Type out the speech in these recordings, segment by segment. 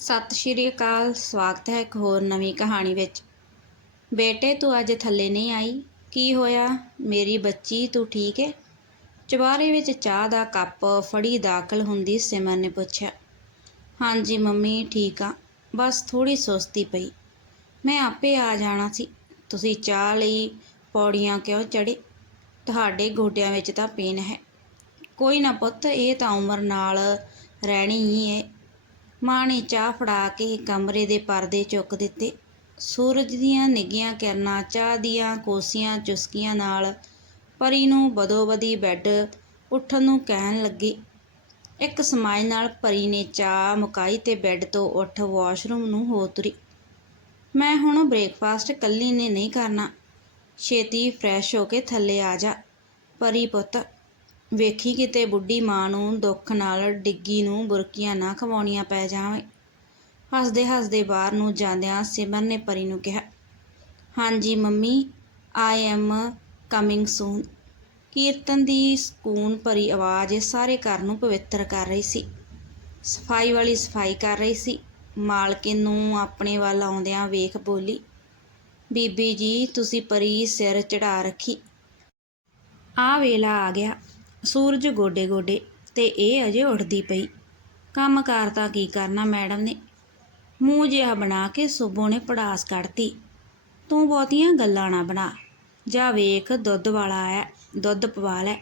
ਸਤਿ ਸ਼੍ਰੀ ਅਕਾਲ, ਸਵਾਗਤ ਹੈ ਇੱਕ ਹੋਰ ਨਵੀਂ ਕਹਾਣੀ ਵਿੱਚ। ਬੇਟੇ, ਤੂੰ ਅੱਜ ਥੱਲੇ ਨਹੀਂ ਆਈ। ਕੀ ਹੋਇਆ? ਮੇਰੀ ਬੱਚੀ, ਤੂੰ ਠੀਕ ਹੈ ਚੁਬਾਰੇ ਵਿੱਚ ਚਾਹ ਦਾ ਕੱਪ, ਫੜੀ ਦਾਖਲ ਹੁੰਦੀ ਸਿਮਰ ਨੇ ਪੁੱਛਿਆ। ਹਾਂਜੀ ਮੰਮੀ, ਠੀਕ ਆ। ਬਸ ਥੋੜੀ ਸੁਸਤੀ ਪਈ। ਮੈਂ ਆਪੇ ਆ ਜਾਣਾ ਸੀ। ਤੁਸੀਂ ਚਾਹ ਲਈ ਪੌੜੀਆਂ ਕਿਉਂ ਚੜੇ ਤੁਹਾਡੇ ਗੋਡਿਆਂ ਵਿੱਚ ਤਾਂ ਪੇਨ ਹੈ। ਕੋਈ ਨਾ ਪੁੱਤ, ਇਹ ਤਾਂ ਉਮਰ ਨਾਲ ਰਹਿਣੀ ਹੀ ਹੈ ਮਾਂ ਨੇ ਚਾਹ ਫੜਾ ਕੇ ਕਮਰੇ ਦੇ ਪਰਦੇ ਚੁੱਕ ਦਿੱਤੇ। ਸੂਰਜ ਦੀਆਂ ਨਿੱਘੀਆਂ ਕਿਰਨਾਂ, ਚਾਹ ਦੀਆਂ ਕੋਸੀਆਂ ਚੁਸਕੀਆਂ ਨਾਲ ਪਰੀ ਨੂੰ ਬਦੋਬਦੀ ਬੈੱਡ ਉੱਠਣ ਨੂੰ ਕਹਿਣ ਲੱਗੀ। ਇੱਕ ਸਮਾਈ ਨਾਲ ਪਰੀ ਨੇ ਚਾਹ ਮੁਕਾਈ ਤੇ ਬੈੱਡ ਤੋਂ ਉੱਠ ਵਾਸ਼ਰੂਮ ਨੂੰ ਹੋ ਤੁਰੀ। ਮੈਂ ਹੁਣ ਬ੍ਰੇਕਫਾਸਟ ਕੱਲੀ ਨੇ ਨਹੀਂ ਕਰਨਾ। ਛੇਤੀ ਫਰੈਸ਼ ਹੋ ਕੇ ਥੱਲੇ ਆ ਜਾ। ਪਰੀ ਪੁੱਤ ਵੇਖੀ ਕਿਤੇ ਬੁੱਢੀ ਮਾਂ ਨੂੰ ਦੁੱਖ ਨਾਲ ਡਿੱਗੀ ਨੂੰ ਬੁਰਕੀਆਂ ਨਾ ਖਵਾਉਣੀਆਂ ਪੈ ਜਾਵੇ। ਹੱਸਦੇ ਹੱਸਦੇ ਬਾਹਰ ਨੂੰ ਜਾਂਦਿਆਂ ਸਿਮਰ ਨੇ ਪਰੀ ਨੂੰ ਕਿਹਾ, ਹਾਂਜੀ mummy I am coming soon ਕੀਰਤਨ ਦੀ ਸਕੂਨ ਭਰੀ ਆਵਾਜ਼ ਸਾਰੇ ਘਰ ਨੂੰ ਪਵਿੱਤਰ ਕਰ ਰਹੀ ਸੀ। ਸਫ਼ਾਈ ਵਾਲੀ ਸਫ਼ਾਈ ਕਰ ਰਹੀ ਸੀ। ਮਾਲਕਿਨ ਨੂੰ ਆਪਣੇ ਵੱਲ ਆਉਂਦਿਆਂ ਵੇਖ ਬੋਲੀ, ਬੀਬੀ ਜੀ, ਤੁਸੀਂ ਪਰੀ ਸਿਰ ਚੜਾ ਰੱਖੀ। ਆ ਵੇਲਾ ਆ ਗਿਆ। ਸੂਰਜ ਗੋਡੇ ਗੋਡੇ ਤੇ ਇਹ ਅਜੇ ਉੱਠਦੀ ਪਈ। ਕੰਮ ਕਾਰ ਤਾਂ ਕੀ ਕਰਨਾ ਮੈਡਮ ਨੇ। ਮੂੰਹ ਜਿਹਾ ਬਣਾ ਕੇ ਸੁਬੋ ਨੇ ਪੜਾਸ ਕੱਢਤੀ। ਤੂੰ ਬਹੁਤੀਆਂ ਗੱਲਾਂ ਨਾ ਬਣਾ। ਜਾ ਵੇਖ, ਦੁੱਧ ਵਾਲਾ ਆਇਆ, ਦੁੱਧ ਪਵਾ ਲੈ।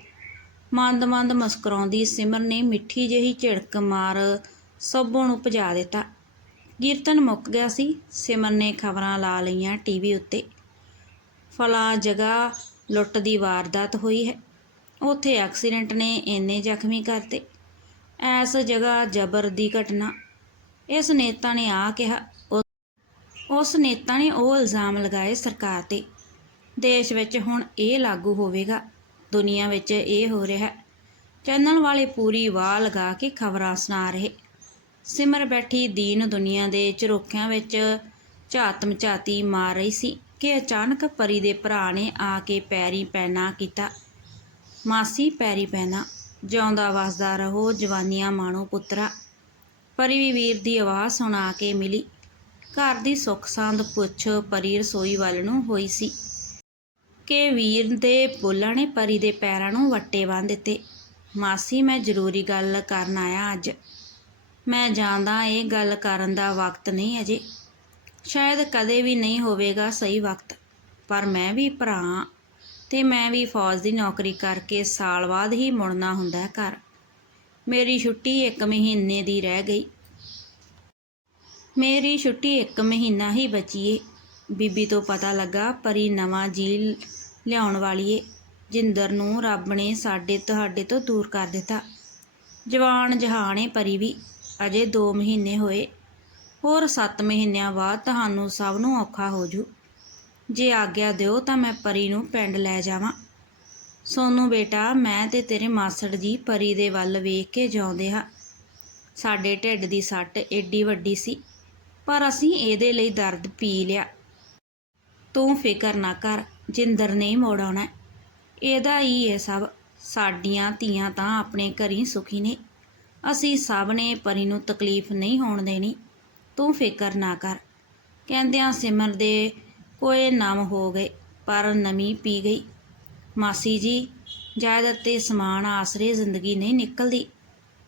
ਮੰਦ ਮੰਦ ਮੁਸਕਰਾਉਂਦੀ ਸਿਮਰ ਨੇ ਮਿੱਠੀ ਜਿਹੀ ਝਿੜਕ ਮਾਰ ਸਭੋ ਨੂੰ ਭਜਾ ਦਿੱਤਾ। ਕੀਰਤਨ ਮੁੱਕ ਗਿਆ ਸੀ। ਸਿਮਰ ਨੇ ਖਬਰਾਂ ਲਾ ਲਈਆਂ ਟੀਵੀ ਉੱਤੇ। ਫਲਾ ਜਗ੍ਹਾ ਲੁੱਟ ਦੀ ਵਾਰਦਾਤ ਹੋਈ ਹੈ। ਉੱਥੇ ਐਕਸੀਡੈਂਟ ਨੇ ਇੰਨੇ ਜ਼ਖਮੀ ਕਰਤੇ। ਐਸ ਜਗ੍ਹਾ ਜ਼ਬਰ ਦੀ ਘਟਨਾ। ਇਸ ਨੇਤਾ ਨੇ ਆ ਕਿਹਾ, ਉਸ- ਨੇਤਾ ਨੇ ਉਹ ਇਲਜ਼ਾਮ ਲਗਾਏ ਸਰਕਾਰ ਤੇ। ਦੇਸ਼ ਵਿੱਚ ਹੁਣ ਇਹ ਲਾਗੂ ਹੋਵੇਗਾ। ਦੁਨੀਆ ਵਿੱਚ ਇਹ ਹੋ ਰਿਹਾ। ਹੈ ਚੈਨਲ ਵਾਲੇ ਪੂਰੀ ਵਾਹ ਲਗਾ ਕੇ ਖਬਰਾਂ ਸੁਣਾ ਰਹੇ। ਸਿਮਰ ਬੈਠੀ ਦੀਨ ਦੁਨੀਆ ਦੇ ਝਰੋਖਿਆਂ ਵਿੱਚ ਝਾਤਮ ਝਾਤੀ ਮਾਰ ਰਹੀ ਸੀ ਕਿ ਅਚਾਨਕ ਪਰੀ ਦੇ ਭਰਾ ਨੇ ਆ ਕੇ ਪੈਰੀ ਪੈਣਾ ਕੀਤਾ। ਮਾਸੀ ਪੈਰੀ ਪੈਣਾ, ਜਿਉਂਦਾ ਵਸਦਾ ਰਹੋ ਜਵਾਨੀਆਂ ਮਾਣੋ ਪੁੱਤਰਾ। ਪਰੀ ਵੀਰ ਦੀ ਆਵਾਜ਼ ਸੁਣਾ ਕੇ ਮਿਲੀ। ਘਰ ਦੀ ਸੁੱਖ ਸਾਂਦ ਪੁੱਛ ਪਰੀ ਰਸੋਈ ਵੱਲ ਨੂੰ ਹੋਈ ਸੀ। ਕਿ ਵੀਰ ਦੇ ਬੋਲਾਂ ਨੇ ਪਰੀ ਦੇ ਪੈਰਾਂ ਨੂੰ ਵੱਟੇ ਬੰਨ੍ਹ ਦਿੱਤੇ। ਮਾਸੀ, ਮੈਂ ਜ਼ਰੂਰੀ ਗੱਲ ਕਰਨ ਆਇਆ ਅੱਜ। ਮੈਂ ਜਾਣਦਾ ਇਹ ਗੱਲ ਕਰਨ ਦਾ ਵਕਤ ਨਹੀਂ ਅਜੇ। ਸ਼ਾਇਦ ਕਦੇ ਵੀ ਨਹੀਂ ਹੋਵੇਗਾ ਸਹੀ ਵਕਤ, ਪਰ ਮੈਂ ਵੀ ਭਰਾ ਹਾਂ। ਤੇ ਮੈਂ ਵੀ ਫੌਜ ਦੀ ਨੌਕਰੀ ਕਰਕੇ ਸਾਲ ਬਾਅਦ ਹੀ ਮੁੜਨਾ ਹੁੰਦਾ ਹੈ ਘਰ। ਮੇਰੀ ਛੁੱਟੀ 1 ਮਹੀਨੇ ਦੀ ਰਹਿ ਗਈ। ਮੇਰੀ ਛੁੱਟੀ 1 ਮਹੀਨਾ ਹੀ ਬਚੀਏ ਬੀਬੀ ਤੋਂ ਪਤਾ ਲੱਗਾ, ਪਰੀ ਨਵਾਂ ਜੀਲ ਲਿਆਉਣ ਵਾਲੀ ਏ। ਜਿੰਦਰ ਨੂੰ ਰੱਬ ਨੇ ਸਾਡੇ, ਤੁਹਾਡੇ ਤੋਂ ਦੂਰ ਕਰ ਦਿੱਤਾ। ਜਵਾਨ ਜਹਾਨੇ ਪਰੀ ਵੀ। ਅਜੇ 2 ਮਹੀਨੇ ਹੋਏ। ਹੋਰ 7 ਮਹੀਨਿਆਂ ਬਾਅਦ ਤੁਹਾਨੂੰ ਸਭ ਨੂੰ ਔਖਾ ਹੋ ਜੂ। ਜੇ ਆਗਿਆ ਦਿਓ ਤਾਂ ਮੈਂ ਪਰੀ ਨੂੰ ਪਿੰਡ ਲੈ ਜਾਵਾਂ। ਸੋਨੂੰ ਬੇਟਾ, ਮੈਂ ਤੇ ਤੇਰੇ ਮਾਸੜ ਜੀ ਪਰੀ ਦੇ ਵੱਲ ਵੇਖ ਕੇ ਜਾਉਂਦੇ ਹਾਂ। ਸਾਡੇ ਢਿੱਡ ਦੀ ਸੱਟ ਏਡੀ ਵੱਡੀ ਸੀ, ਪਰ ਅਸੀਂ ਇਹਦੇ ਲਈ ਦਰਦ ਪੀ ਲਿਆ। ਤੂੰ ਫਿਕਰ ਨਾ ਕਰ, ਜਿੰਦਰ ਨੇ ਮੋੜ ਆਉਣਾ ਇਹਦਾ ਹੀ ਹੈ ਸਭ, ਸਾਡੀਆਂ ਧੀਆਂ ਤਾਂ ਆਪਣੇ ਘਰੀ ਸੁਖੀ ਨੇ। ਅਸੀਂ ਸਭ ਨੇ ਪਰੀ ਨੂੰ ਤਕਲੀਫ ਨਹੀਂ ਹੋਣ ਦੇਣੀ। ਤੂੰ ਫਿਕਰ ਨਾ ਕਰ। ਕਹਿੰਦਿਆਂ ਸਿਮਰ ਦੇ ਕੋਏ ਨਮ ਹੋ ਗਏ, ਪਰ ਨਮੀ ਪੀ ਗਈ। ਮਾਸੀ ਜੀ, ਜਾਇਦਾਦ ਤੇ ਸਮਾਨ ਆਸਰੇ ਜ਼ਿੰਦਗੀ ਨਹੀਂ ਨਿਕਲਦੀ।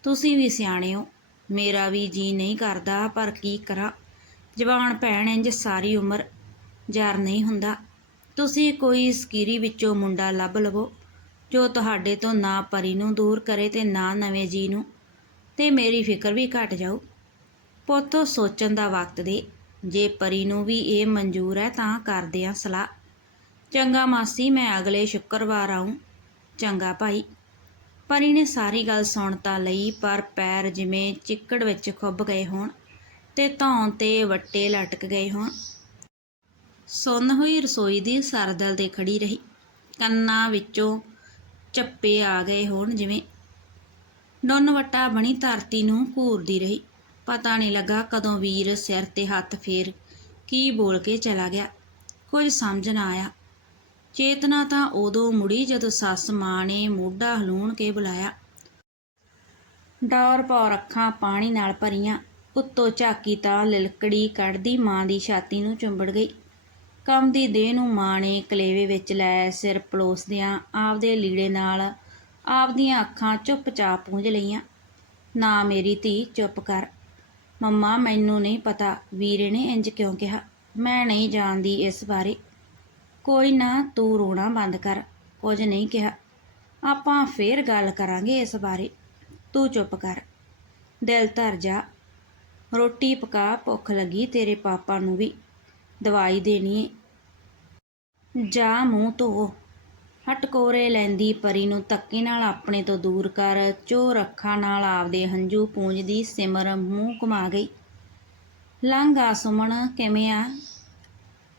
ਤੁਸੀਂ ਵੀ ਸਿਆਣੇ ਹੋ। ਮੇਰਾ ਵੀ ਜੀ ਨਹੀਂ ਕਰਦਾ, ਪਰ ਕੀ ਕਰਾਂ? ਜਵਾਨ ਭੈਣ ਇੰਜ ਸਾਰੀ ਉਮਰ ਯਾਰ ਨਹੀਂ ਹੁੰਦਾ। ਤੁਸੀਂ ਕੋਈ ਸਕੀਰੀ ਵਿੱਚੋਂ ਮੁੰਡਾ ਲੱਭ ਲਵੋ, ਜੋ ਤੁਹਾਡੇ ਤੋਂ ਨਾ ਪਰੀ ਨੂੰ ਦੂਰ ਕਰੇ ਤੇ ਨਾ ਨਵੇਂ ਜੀ ਨੂੰ, ਤੇ ਮੇਰੀ ਫਿਕਰ ਵੀ ਘਟ ਜਾਊ। ਪੁੱਤ, ਸੋਚਣ ਦਾ ਵਕਤ ਦੇ। ਜੇ ਪਰੀ ਨੂੰ ਵੀ ਇਹ ਮਨਜ਼ੂਰ ਹੈ ਤਾਂ ਕਰਦੇ ਆ ਸਲਾਹ। ਚੰਗਾ ਮਾਸੀ, ਮੈਂ ਅਗਲੇ ਸ਼ੁੱਕਰਵਾਰ ਆਉਂ ਚੰਗਾ ਭਾਈ। ਪਰੀ ਨੇ ਸਾਰੀ ਗੱਲ ਸੁਣ ਤਾਂ ਲਈ, ਪਰ ਪੈਰ ਜਿਵੇਂ ਚਿੱਕੜ ਵਿੱਚ ਖੁੱਭ ਗਏ ਹੋਣ ਤੇ ਧੌਣ ਤੇ ਵੱਟੇ ਲਟਕ ਗਏ ਹੋਣ। ਸੁੰਨ ਹੋਈ ਰਸੋਈ ਦੀ ਸਰਦਲ ਤੇ ਖੜੀ ਰਹੀ। ਕੰਨਾਂ ਵਿੱਚੋਂ ਚੱਪੇ ਆ ਗਏ ਹੋਣ ਜਿਵੇਂ। ਡੁੰਨ ਵੱਟਾ ਬਣੀ ਧਰਤੀ ਨੂੰ ਘੂਰਦੀ ਰਹੀ। ਪਤਾ ਨਹੀਂ ਲੱਗਾ ਕਦੋਂ ਵੀਰ ਸਿਰ ਤੇ ਹੱਥ ਫੇਰ ਕੀ ਬੋਲ ਕੇ ਚਲਾ ਗਿਆ। ਕੁਝ ਸਮਝ ਨਾ ਆਇਆ। ਚੇਤਨਾ ਤਾਂ ਉਦੋਂ ਮੁੜੀ ਜਦੋਂ ਸੱਸ ਮਾਂ ਨੇ ਮੋਢਾ ਹਲੂਣ ਕੇ ਬੁਲਾਇਆ। ਡੌਰ ਪੌਰ ਅੱਖਾਂ ਪਾਣੀ ਨਾਲ ਭਰੀਆਂ। ਉੱਤੋਂ ਝਾਕੀ ਤਾਂ ਲਿਲਕੜੀ ਕੱਢਦੀ ਮਾਂ ਦੀ ਛਾਤੀ ਨੂੰ ਚੁੰਬੜ ਗਈ। ਕੰਮ ਦੀ ਦੇਹ ਨੂੰ ਮਾਂ ਨੇ ਕਲੇਵੇ ਵਿੱਚ ਲੈ ਸਿਰ ਪਲੋਸਦਿਆਂ ਆਪਦੇ ਲੀੜੇ ਨਾਲ ਆਪਦੀਆਂ ਅੱਖਾਂ ਚੁੱਪਚਾਪ ਪੂੰਝ ਲਈਆਂ। ਨਾ ਮੇਰੀ ਧੀ ਚੁੱਪ ਕਰ। ਮੰਮਾ, ਮੈਨੂੰ ਨਹੀਂ ਪਤਾ ਵੀਰੇ ਨੇ ਇੰਜ ਕਿਉਂ ਕਿਹਾ। ਮੈਂ ਨਹੀਂ ਜਾਣਦੀ ਇਸ ਬਾਰੇ। ਕੋਈ ਨਾ, ਤੂੰ ਰੋਣਾ ਬੰਦ ਕਰ। ਕੁਝ ਨਹੀਂ ਕਿਹਾ। ਆਪਾਂ ਫੇਰ ਗੱਲ ਕਰਾਂਗੇ ਇਸ ਬਾਰੇ। ਤੂੰ ਚੁੱਪ ਕਰ। ਦਿਲ ਧਰ ਜਾ। ਰੋਟੀ ਪਕਾ, ਭੁੱਖ ਲੱਗੀ ਤੇਰੇ ਪਾਪਾ ਨੂੰ ਵੀ। ਦਵਾਈ ਦੇਣੀ ਏ। ਜਾ ਮੂੰਹ ਧੋ ਹਟਕੋਰੇ ਲੈਂਦੀ ਪਰੀ ਨੂੰ ਧੱਕੇ ਨਾਲ ਆਪਣੇ ਤੋਂ ਦੂਰ ਕਰ, ਚੋਰ ਅੱਖਾਂ ਨਾਲ ਆਪਦੇ ਹੰਝੂ ਪੂੰਝਦੀ ਸਿਮਰ ਮੂੰਹ ਘੁਮਾ ਗਈ। ਲੰਘ ਆ ਸੁਮਣ ਕਿਵੇਂ ਆ?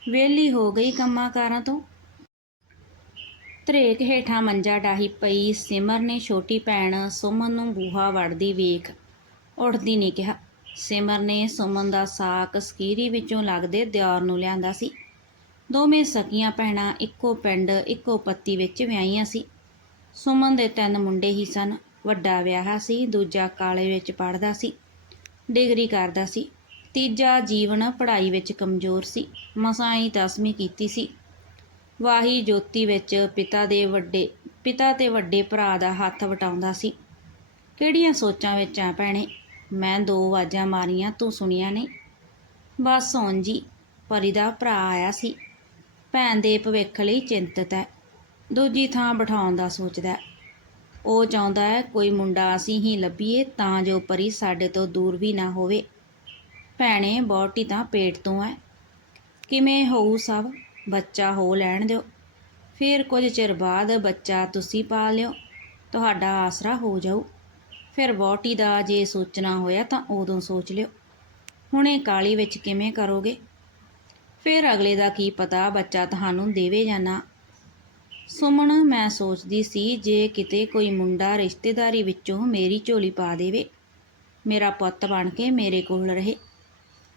ਵਿਹਲੀ ਹੋ ਗਈ ਕੰਮਾਂ ਕਾਰਾਂ ਤੋਂ? ਧਰੇਕ ਹੇਠਾਂ ਮੰਜਾ ਡਾਹੀ ਪਈ, ਸਿਮਰ ਨੇ ਛੋਟੀ ਭੈਣ ਸੁਮਨ ਨੂੰ ਬੂਹਾ ਵੜਦੀ ਵੇਖ। ਉੱਠਦੀ ਨਹੀਂ ਕਿਹਾ, ਸਿਮਰ ਨੇ ਸੁਮਨ ਦਾ ਸਾਕ ਸਕੀਰੀ ਵਿੱਚੋਂ ਲੱਗਦੇ ਦਿਓਰ ਨੂੰ ਲਿਆਂਦਾ ਸੀ। ਦੋਵੇਂ ਸਕੀਆਂ ਭੈਣਾਂ ਇੱਕੋ ਪਿੰਡ, ਇੱਕੋ ਪੱਤੀ ਵਿੱਚ ਵਿਆਹੀਆਂ ਸੀ। ਸੁਮਨ ਦੇ ਤਿੰਨ ਮੁੰਡੇ ਹੀ ਸਨ। ਵੱਡਾ ਵਿਆਹਾ ਸੀ, ਦੂਜਾ ਕਾਲੇ ਵਿੱਚ ਪੜ੍ਹਦਾ ਸੀ, ਡਿਗਰੀ ਕਰਦਾ ਸੀ। ਤੀਜਾ ਜੀਵਨ ਪੜ੍ਹਾਈ ਵਿੱਚ ਕਮਜ਼ੋਰ ਸੀ। ਮਸਾਂ ਹੀ 10ਵੀਂ ਕੀਤੀ ਸੀ। ਵਾਹੀ ਜੋਤੀ ਵਿੱਚ ਪਿਤਾ ਦੇ ਵੱਡੇ, ਪਿਤਾ ਤੇ ਵੱਡੇ ਭਰਾ ਦਾ ਹੱਥ ਵਟਾਉਂਦਾ ਸੀ। ਕਿਹੜੀਆਂ ਸੋਚਾਂ ਵਿੱਚ ਆ ਭੈਣੇ? ਮੈਂ ਦੋ ਆਵਾਜ਼ਾਂ ਮਾਰੀਆਂ, ਤੂੰ ਸੁਣੀਆਂ ਨਹੀਂ। ਬਸ ਸੌਣ ਜੀ, ਪਰੀ ਦਾ ਭਰਾ ਆਇਆ ਸੀ। ਭੈਣ ਦੇ ਭਵਿੱਖ ਲਈ ਚਿੰਤਤ ਹੈ। ਦੂਜੀ ਥਾਂ ਬਿਠਾਉਣ ਦਾ ਸੋਚਦਾ ਉਹ ਚਾਹੁੰਦਾ ਹੈ, ਕੋਈ ਮੁੰਡਾ ਅਸੀਂ ਹੀ ਲੱਭੀਏ ਤਾਂ ਜੋ ਪਰੀ ਸਾਡੇ ਤੋਂ ਦੂਰ ਵੀ ਨਾ ਹੋਵੇ। ਭੈਣੇ ਬਹੁਤੀ ਤਾਂ ਪੇਟ ਤੋਂ ਹੈ। ਕਿਵੇਂ ਹੋਊ ਸਭ? ਬੱਚਾ ਹੋ ਲੈਣ ਦਿਓ। ਫਿਰ ਕੁਝ ਚਿਰ ਬਾਅਦ ਬੱਚਾ ਤੁਸੀਂ ਪਾਲ ਲਿਓ। ਤੁਹਾਡਾ ਆਸਰਾ ਹੋ ਜਾਊ। ਫਿਰ ਵਹੁਟੀ ਦਾ ਜੇ ਸੋਚਣਾ ਹੋਇਆ ਤਾਂ ਉਦੋਂ ਸੋਚ ਲਿਓ। ਹੁਣੇ ਕਾਲੀ ਵਿੱਚ ਕਿਵੇਂ ਕਰੋਗੇ? ਫਿਰ ਅਗਲੇ ਦਾ ਕੀ ਪਤਾ, ਬੱਚਾ ਤੁਹਾਨੂੰ ਦੇਵੇ ਜਾਂ ਨਾ? ਸੁਮਨ, ਮੈਂ ਸੋਚਦੀ ਸੀ ਜੇ ਕਿਤੇ ਕੋਈ ਮੁੰਡਾ ਰਿਸ਼ਤੇਦਾਰੀ ਵਿੱਚੋਂ ਮੇਰੀ ਝੋਲੀ ਪਾ ਦੇਵੇ, ਮੇਰਾ ਪੁੱਤ ਬਣ ਕੇ ਮੇਰੇ ਕੋਲ ਰਹੇ,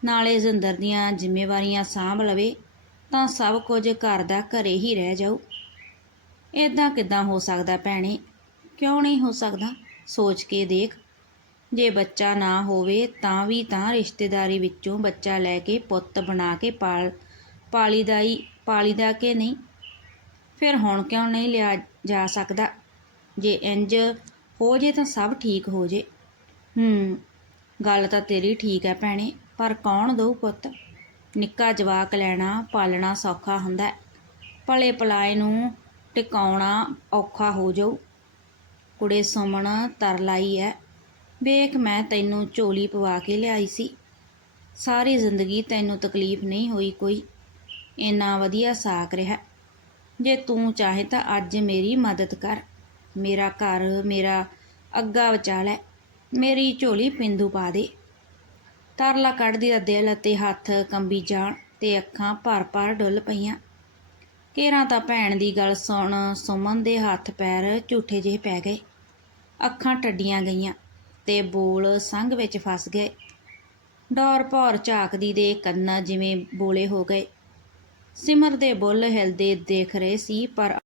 ਨਾਲੇ ਜ਼ਿੰਦਰ ਦੀਆਂ ਜ਼ਿੰਮੇਵਾਰੀਆਂ ਸਾਂਭ ਲਵੇ, ਤਾਂ ਸਭ ਕੁਝ ਘਰ ਦਾ ਘਰੇ ਹੀ ਰਹਿ ਜਾਊ। ਇਦਾਂ ਕਿਦਾਂ ਹੋ ਸਕਦਾ ਭੈਣੇ? ਕਿਉਂ ਨਹੀਂ ਹੋ ਸਕਦਾ? ਸੋਚ ਕੇ ਦੇਖ ਜੇ ਬੱਚਾ ਨਾ ਹੋਵੇ ਤਾਂ ਵੀ ਤਾਂ ਰਿਸ਼ਤੇਦਾਰੀ ਵਿੱਚੋਂ ਬੱਚਾ ਲੈ ਕੇ ਪੁੱਤ ਬਣਾ ਕੇ ਪਾਲ ਪਾਲੀਦਾ ਹੀ ਪਾਲੀਦਾ ਕਿ ਨਹੀਂ? ਫਿਰ ਹੁਣ ਕਿਉਂ ਨਹੀਂ ਲਿਆ ਜਾ ਸਕਦਾ? ਜੇ ਇੰਜ ਹੋ ਜੇ ਤਾਂ ਸਭ ਠੀਕ ਹੋ ਜੇ। ਹੂੰ, ਗੱਲ ਤਾਂ ਤੇਰੀ ਠੀਕ ਹੈ ਭੈਣੇ, ਪਰ ਕੌਣ ਦਊ ਪੁੱਤ? ਨਿੱਕਾ ਜਵਾਕ ਲੈਣਾ, ਪਾਲਣਾ ਸੌਖਾ ਹੁੰਦਾ ਭਲੇ ਪਲਾਏ ਨੂੰ ਟਿਕਾਉਣਾ ਔਖਾ ਹੋ ਜਾਊ। ਕੁੜੇ ਸੁਮਣ ਤਰਲਾਈ ਐ ਵੇਖ ਮੈਂ ਤੈਨੂੰ ਝੋਲੀ ਪਵਾ ਕੇ ਲਿਆਈ ਸੀ। ਸਾਰੀ ਜ਼ਿੰਦਗੀ ਤੈਨੂੰ ਤਕਲੀਫ ਨਹੀਂ ਹੋਈ ਕੋਈ। ਇੰਨਾ ਵਧੀਆ ਸਾਕ ਰਿਹਾ। ਜੇ ਤੂੰ ਚਾਹੇ ਤਾਂ ਅੱਜ ਮੇਰੀ ਮਦਦ ਕਰ। ਮੇਰਾ ਘਰ, ਮੇਰਾ ਅੱਗਾ ਬਚਾ ਲੈ ਮੇਰੀ ਝੋਲੀ ਪਿੰਦੂ ਪਾ ਦੇ। ਤਰਲਾ ਕੱਢਦੀ ਦਾ ਦਿਲ ਅਤੇ ਹੱਥ ਕੰਬੀ ਜਾਣ ਤੇ ਅੱਖਾਂ ਭਰ-ਭਰ ਡੁੱਲ ਪਈਆਂ। ਕੇਰਾਂ ਤਾਂ ਭੈਣ ਦੀ ਗੱਲ ਸੁਣ, ਸੁਮਨ ਦੇ ਹੱਥ ਪੈਰ ਝੂਠੇ ਜਿਹੇ ਪੈ ਗਏ। ਅੱਖਾਂ ਟੱਡੀਆਂ ਗਈਆਂ। ਤੇ ਬੋਲ ਸੰਗ ਵਿੱਚ ਫਸ ਗਏ। ਡੌਰ ਭੌਰ ਝਾਕਦੀ ਦੇ ਕੰਨਾਂ ਜਿਵੇਂ ਬੋਲੇ ਹੋ ਗਏ। ਸਿਮਰ ਦੇ ਬੁੱਲ ਹਿਲਦੇ ਦੇਖ ਰਹੇ ਸੀ, ਪਰ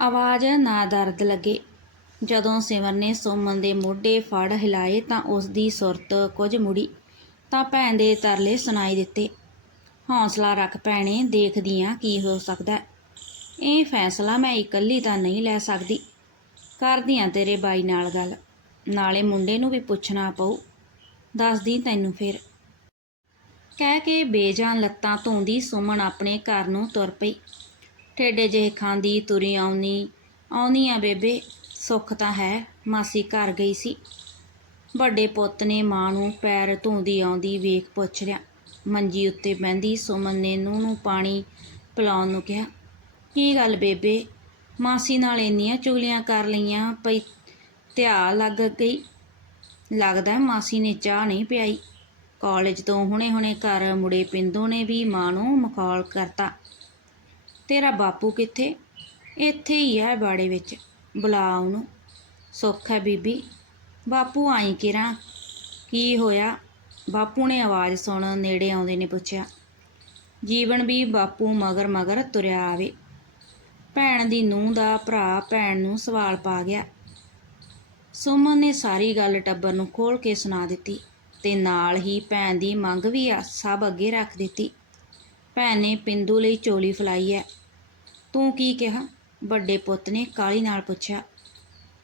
ਆਵਾਜ਼ ਨਾ ਦਰਦ ਲੱਗੇ। ਜਦੋਂ ਸਿਮਰ ਨੇ ਸੁਮਨ ਦੇ ਮੋਢੇ ਫੜ ਹਿਲਾਏ ਤਾਂ ਉਸ ਦੀ ਸੁਰਤ ਕੁਝ ਮੁੜੀ, ਤਾਂ ਭੈਣ ਦੇ ਤਰਲੇ ਸੁਣਾਈ ਦਿੱਤੇ। ਹੌਸਲਾ ਰੱਖ ਭੈਣੇ ਦੇਖਦੀ ਆਂ ਕੀ ਹੋ ਸਕਦਾ ਇਹ ਫੈਸਲਾ ਮੈਂ ਇਕੱਲੀ ਤਾਂ ਨਹੀਂ ਲੈ ਸਕਦੀ। ਕਰਦੀ ਆਂ ਤੇਰੇ ਬਾਈ ਨਾਲ ਗੱਲ। ਨਾਲੇ ਮੁੰਡੇ ਨੂੰ ਵੀ ਪੁੱਛਣਾ ਪਊ। ਦੱਸਦੀ ਤੈਨੂੰ ਫਿਰ। ਕਹਿ ਕੇ ਬੇਜਾਨ ਲੱਤਾਂ ਧੋਂਦੀ ਸੁਮਨ ਆਪਣੇ ਘਰ ਨੂੰ ਤੁਰ ਪਈ। ਠੇਡੇ ਜਿਹੇ ਖਾਂਦੀ ਤੁਰੀ ਆਉਣੀ ਆਉਣੀ ਆ ਬੇਬੇ, ਸੁੱਖ ਤਾਂ ਹੈ, ਮਾਸੀ ਘਰ ਗਈ ਸੀ। ਵੱਡੇ ਪੁੱਤ ਨੇ ਮਾਂ ਨੂੰ ਪੈਰ ਧੋਂਦੀ ਆਉਂਦੀ ਵੇਖ ਪੁੱਛ ਲਿਆ। ਮੰਜੀ ਉੱਤੇ ਬਹਿੰਦੀ ਸੁਮਨ ਨੇ ਨੂੰਹ ਨੂੰ ਪਾਣੀ ਪਿਲਾਉਣ ਨੂੰ ਕਿਹਾ। ਕੀ ਗੱਲ ਬੇਬੇ, ਮਾਸੀ ਨਾਲ ਇੰਨੀਆਂ ਚੁਗਲੀਆਂ ਕਰ ਲਈਆਂ ਪਈ ਧਿਆ ਲੱਗ ਗਈ। ਲੱਗਦਾ ਮਾਸੀ ਨੇ ਚਾਹ ਨਹੀਂ ਪਿਆਈ। ਕਾਲਜ ਤੋਂ ਹੁਣੇ-ਹੁਣੇ ਘਰ ਮੁੜੇ ਪਿੰਦੋ ਨੇ ਵੀ ਮਾਂ ਨੂੰ ਮਖੌਲ ਕਰਤਾ। ਤੇਰਾ ਬਾਪੂ ਕਿੱਥੇ? ਇੱਥੇ ਹੀ ਹੈ ਬਾੜੇ ਵਿੱਚ। ਬੁਲਾ ਉਹਨੂੰ। ਸੁੱਖ ਹੈ ਬੀਬੀ। ਬਾਪੂ ਆਈ ਕਿਰਾਂ? ਕੀ ਹੋਇਆ? ਬਾਪੂ ਨੇ ਆਵਾਜ਼ ਸੁਣ ਨੇੜੇ ਆਉਂਦੇ ਨੇ ਪੁੱਛਿਆ। ਜੀਵਨ ਵੀ ਬਾਪੂ ਮਗਰ ਮਗਰ ਤੁਰਿਆ ਆਵੇ। ਭੈਣ ਦੀ ਨੂੰਹ ਦਾ ਭਰਾ ਭੈਣ ਨੂੰ ਸਵਾਲ ਪਾ ਗਿਆ। ਸੁਮਨ ਨੇ ਸਾਰੀ ਗੱਲ ਟੱਬਰ ਨੂੰ ਖੋਲ ਕੇ ਸੁਣਾ ਦਿੱਤੀ ਤੇ ਨਾਲ ਹੀ ਭੈਣ ਦੀ ਮੰਗ ਵੀ ਆ ਸਭ ਅੱਗੇ ਰੱਖ ਦਿੱਤੀ। ਭੈਣ ਨੇ ਪਿੰਦੂ ਲਈ ਚੋਲੀ ਫਲਾਈ ਐ। ਤੂੰ ਕੀ ਕਿਹਾ? ਵੱਡੇ ਪੁੱਤ ਨੇ ਕਾਲੀ ਨਾਲ ਪੁੱਛਿਆ।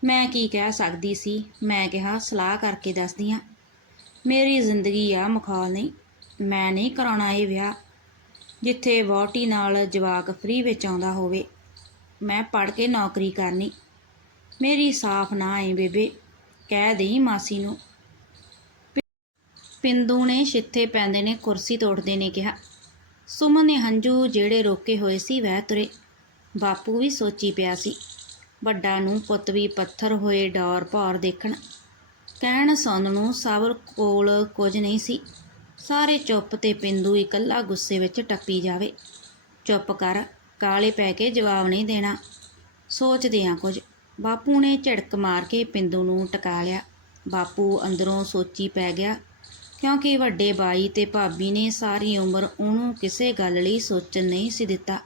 ਮੈਂ ਕੀ ਕਹਿ ਸਕਦੀ ਸੀ? ਮੈਂ ਕਿਹਾ, ਸਲਾਹ ਕਰਕੇ ਦੱਸਦੀ ਆਂ। ਮੇਰੀ ਜ਼ਿੰਦਗੀ ਆ ਮਖੌਲ ਨਹੀਂ। ਮੈਂ ਨਹੀਂ ਕਰਾਉਣਾ ਇਹ ਵਿਆਹ। ਜਿੱਥੇ ਵਹੁਟੀ ਨਾਲ ਜਵਾਕ ਫ੍ਰੀ ਵਿੱਚ ਆਉਂਦਾ ਹੋਵੇ, ਮੈਂ ਪੜ੍ਹ ਕੇ ਨੌਕਰੀ ਕਰਨੀ। ਮੇਰੀ ਸਾਫ਼ ਨਾ ਆਈ ਬੇਬੇ, ਕਹਿ ਦੇਈ ਮਾਸੀ ਨੂੰ। ਪਿੰਦੂ ਨੇ ਛਿੱਥੇ ਪੈਂਦੇ ਨੇ, ਕੁਰਸੀ ਤੋੜਦੇ ਨੇ ਕਿਹਾ, ਸੁਮਨ ਨੇ ਹੰਝੂ ਜਿਹੜੇ ਰੋਕੇ ਹੋਏ ਸੀ ਵਹਿ ਤੁਰੇ। ਬਾਪੂ ਵੀ ਸੋਚੀ ਪਿਆ ਸੀ, ਵੱਡਾ ਨੂੰ ਪੁੱਤ ਵੀ ਪੱਥਰ ਹੋਏ ਡੌਰ ਭੌਰ ਦੇਖਣ। ਕਹਿਣ ਸੁਣ ਨੂੰ ਸਬਰ ਕੋਲ ਕੁਝ ਨਹੀਂ ਸੀ। ਸਾਰੇ ਚੁੱਪ ਤੇ ਪਿੰਦੂ ਇਕੱਲਾ ਗੁੱਸੇ ਵਿੱਚ ਟੱਪੀ ਜਾਵੇ। ਚੁੱਪ ਕਰ, ਕਾਲੇ ਪੈ ਕੇ ਜਵਾਬ ਨਹੀਂ ਦੇਣਾ। ਸੋਚਦੇ ਆ ਕੁਝ। ਬਾਪੂ ਨੇ ਝੜਕ ਮਾਰ ਕੇ ਪਿੰਦੂ ਨੂੰ ਟਕਾ ਲਿਆ। ਬਾਪੂ ਅੰਦਰੋਂ ਸੋਚੀ ਪੈ ਗਿਆ, ਕਿਉਂਕਿ ਵੱਡੇ ਬਾਈ ਤੇ ਭਾਬੀ ਨੇ ਸਾਰੀ ਉਮਰ ਉਹਨੂੰ ਕਿਸੇ ਗੱਲ ਲਈ ਸੋਚਣ ਨਹੀਂ ਸੀ ਦਿੱਤਾ।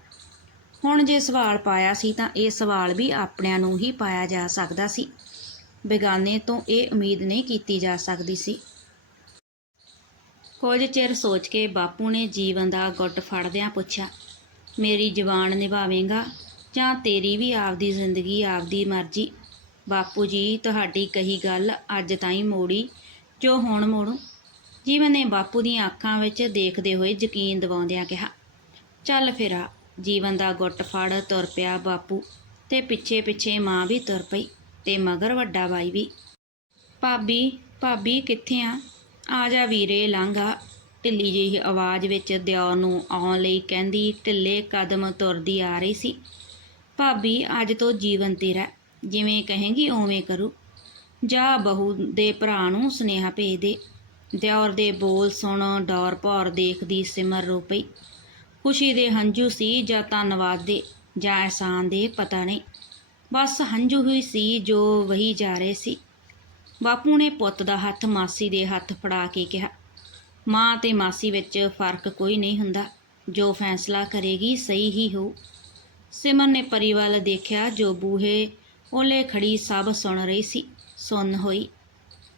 ਹੁਣ ਜੇ ਸਵਾਲ ਪਾਇਆ ਸੀ ਤਾਂ ਇਹ ਸਵਾਲ ਵੀ ਆਪਣਿਆਂ ਨੂੰ ਹੀ ਪਾਇਆ ਜਾ ਸਕਦਾ ਸੀ। ਬੇਗਾਨੇ ਤੋਂ ਇਹ ਉਮੀਦ ਨਹੀਂ ਕੀਤੀ ਜਾ ਸਕਦੀ ਸੀ। ਕੁਝ ਚਿਰ ਸੋਚ ਕੇ ਬਾਪੂ ਨੇ ਜੀਵਨ ਦਾ ਗੁੱਟ ਫੜਦਿਆਂ ਪੁੱਛਿਆ, ਮੇਰੀ ਜ਼ਬਾਨ ਨਿਭਾਵੇਂਗਾ? ਜਾਂ ਤੇਰੀ ਵੀ ਆਪਦੀ ਜ਼ਿੰਦਗੀ, ਆਪਦੀ ਮਰਜ਼ੀ। ਬਾਪੂ ਜੀ, ਤੁਹਾਡੀ ਕਹੀ ਗੱਲ ਅੱਜ ਤਾਈਂ ਮੋੜੀ, ਜੋ ਹੁਣ ਮੋੜੂ। ਜੀਵਨ ਨੇ ਬਾਪੂ ਦੀਆਂ ਅੱਖਾਂ ਵਿੱਚ ਦੇਖਦੇ ਹੋਏ ਯਕੀਨ ਦਿਵਾਉਂਦਿਆਂ ਕਿਹਾ, ਚੱਲ ਫਿਰ ਆ, ਜੀਵਨ ਦਾ ਗੁੱਟ ਫੜ, ਤੁਰ ਪਿਆ ਬਾਪੂ। ਤੇ ਪਿੱਛੇ ਪਿੱਛੇ ਮਾਂ ਵੀ ਤੁਰ ਪਈ, ਤੇ ਮਗਰ ਵੱਡਾ ਬਾਈ ਵੀ। ਭਾਬੀ ਭਾਬੀ ਕਿੱਥੇ ਆ? ਆ ਜਾ ਵੀਰੇ, ਲਾਂਘਾ ਢਿੱਲੀ ਜਿਹੀ ਆਵਾਜ਼ ਵਿੱਚ ਦਿਓ ਨੂੰ ਆਉਣ ਲਈ ਕਹਿੰਦੀ, ਢਿੱਲੇ ਕਦਮ ਤੁਰਦੀ ਆ ਰਹੀ ਸੀ। ਭਾਬੀ, ਅੱਜ ਤੋਂ ਜੀਵਨ ਤੇਰਾ ਜਿਵੇਂ ਕਹੇਂਗੀ, ਉਵੇਂ ਕਰੂ। ਜਾ ਬਹੂ ਦੇ ਭਰਾ ਨੂੰ ਸੁਨੇਹਾ ਭੇਜ ਦੇ। ਦਿਓਰ ਦੇ ਬੋਲ ਸੁਣ, ਡੌਰ ਭੌਰ ਦੇਖਦੀ ਸਿਮਰ ਰੋ ਪਈ। ਖੁਸ਼ੀ ਦੇ ਹੰਝੂ ਸੀ, ਜਾਂ ਧੰਨਵਾਦ ਦੇ, ਜਾਂ ਅਹਿਸਾਨ ਦੇ, ਪਤਾ ਨਹੀਂ। ਬਸ ਹੰਝੂ ਹੀ ਸੀ, ਜੋ ਵਹੀ ਜਾ ਰਹੇ ਸੀ। ਬਾਪੂ ਨੇ ਪੁੱਤ ਦਾ ਹੱਥ ਮਾਸੀ ਦੇ ਹੱਥ ਫੜਾ ਕੇ ਕਿਹਾ, ਮਾਂ ਤੇ ਮਾਸੀ ਵਿੱਚ ਫ਼ਰਕ ਕੋਈ ਨਹੀਂ ਹੁੰਦਾ। ਜੋ ਫੈਸਲਾ ਕਰੇਗੀ, ਸਹੀ ਹੀ ਹੋਊ। ਸਿਮਰ ਨੇ ਪਰੀ ਵੱਲ ਦੇਖਿਆ ਜੋ ਬੂਹੇ ਓਲੇ ਖੜੀ ਸਭ ਸੁਣ ਰਹੀ ਸੀ ਸੁਣ ਹੋਈ।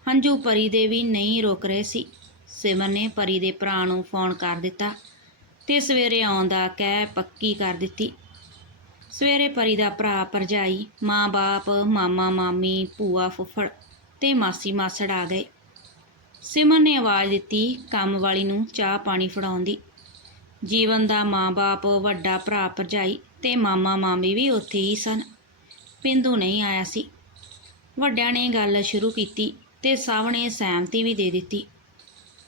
ਹੰਝੂ ਪਰੀ ਦੇ ਵੀ ਨਹੀਂ ਰੁਕ ਰਹੇ ਸੀ। ਸਿਮਰ ਨੇ ਪਰੀ ਦੇ ਭਰਾ ਨੂੰ ਫੋਨ ਕਰ ਦਿੱਤਾ ਤੇ ਸਵੇਰੇ ਆਉਣ ਦਾ ਕਹਿ ਪੱਕੀ ਕਰ ਦਿੱਤੀ। ਸਵੇਰੇ ਪਰੀ ਦਾ ਭਰਾ ਭਰਜਾਈ ਮਾਂ-ਬਾਪ ਮਾਮਾ, ਮਾਮੀ, ਭੂਆ, ਫੁੱਫੜ ਤੇ ਮਾਸੀ ਮਾਸੜ ਆ ਗਏ। ਸਿਮਰ ਨੇ ਆਵਾਜ਼ ਦਿੱਤੀ ਕੰਮ ਵਾਲੀ ਨੂੰ ਚਾਹ ਪਾਣੀ ਫੜਾਉਣ ਦੀ। ਜੀਵਨ ਦਾ ਮਾਂ-ਬਾਪ ਵੱਡਾ ਭਰਾ, ਭਰਜਾਈ ਤੇ ਮਾਮਾ ਮਾਮੀ ਵੀ ਉੱਥੇ ਹੀ ਸਨ। ਪਿੰਦੂ ਨਹੀਂ ਆਇਆ ਸੀ। ਵੱਡਿਆਂ ਨੇ ਗੱਲ ਸ਼ੁਰੂ ਕੀਤੀ ਤੇ ਸਭ ਨੇ ਸਹਿਮਤੀ ਵੀ ਦੇ ਦਿੱਤੀ।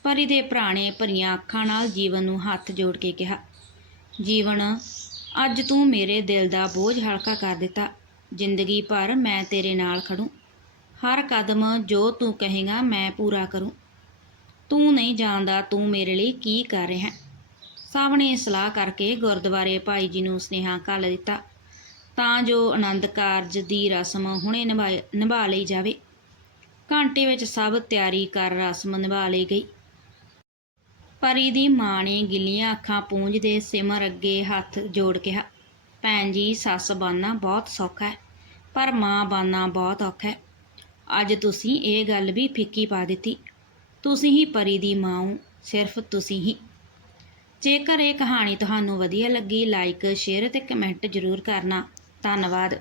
ਪਰੀ ਦੇ ਭਰਾ ਨੇ ਭਰੀਆਂ ਅੱਖਾਂ ਨਾਲ ਜੀਵਨ ਨੂੰ ਹੱਥ ਜੋੜ ਕੇ ਕਿਹਾ, ਜੀਵਨ, ਅੱਜ ਤੂੰ ਮੇਰੇ ਦਿਲ ਦਾ ਬੋਝ ਹਲਕਾ ਕਰ ਦਿੱਤਾ। ਜ਼ਿੰਦਗੀ ਭਰ ਮੈਂ ਤੇਰੇ ਨਾਲ ਖੜੂੰ। ਹਰ ਕਦਮ ਜੋ ਤੂੰ ਕਹੇਗਾ ਮੈਂ ਪੂਰਾ ਕਰੂੰ। ਤੂੰ ਨਹੀਂ ਜਾਣਦਾ ਤੂੰ ਮੇਰੇ ਲਈ ਕੀ ਕਰ ਰਿਹਾ ਹੈ। ਸਭ ਨੇ ਸਲਾਹ ਕਰਕੇ ਗੁਰਦੁਆਰੇ ਭਾਈ ਜੀ ਨੂੰ ਸੁਨੇਹਾ ਘੱਲ ਦਿੱਤਾ। ਤਾਂ ਜੋ ਆਨੰਦ ਕਾਰਜ ਦੀ ਰਸਮ ਹੁਣੇ ਨਿਭਾਏ ਨਿਭਾ ਲਈ ਜਾਵੇ। ਘੰਟੇ ਵਿੱਚ ਸਭ ਤਿਆਰੀ ਕਰ ਰਸਮ ਨਿਭਾ ਲਈ ਗਈ। ਪਰੀ ਦੀ ਮਾਂ ਨੇ ਗਿੱਲੀਆਂ ਅੱਖਾਂ ਪੂੰਝਦੇ ਸਿਮਰ ਅੱਗੇ ਹੱਥ ਜੋੜ ਕਿਹਾ, ਭੈਣ ਜੀ, ਸੱਸ ਬਣਨਾ ਬਹੁਤ ਸੌਖਾ ਹੈ, ਪਰ ਮਾਂ ਬਣਨਾ ਬਹੁਤ ਔਖਾ ਹੈ। ਅੱਜ ਤੁਸੀਂ ਇਹ ਗੱਲ ਵੀ ਫਿੱਕੀ ਪਾ ਦਿੱਤੀ। ਤੁਸੀਂ ਹੀ ਪਰੀ ਦੀ ਮਾਂ ਹੋ, ਸਿਰਫ ਤੁਸੀਂ ਹੀ। ਜੇਕਰ ਇਹ ਕਹਾਣੀ ਤੁਹਾਨੂੰ ਵਧੀਆ ਲੱਗੀ ਲਾਈਕ ਸ਼ੇਅਰ ਅਤੇ ਕਮੈਂਟ ਜ਼ਰੂਰ ਕਰਨਾ। ਧੰਨਵਾਦ।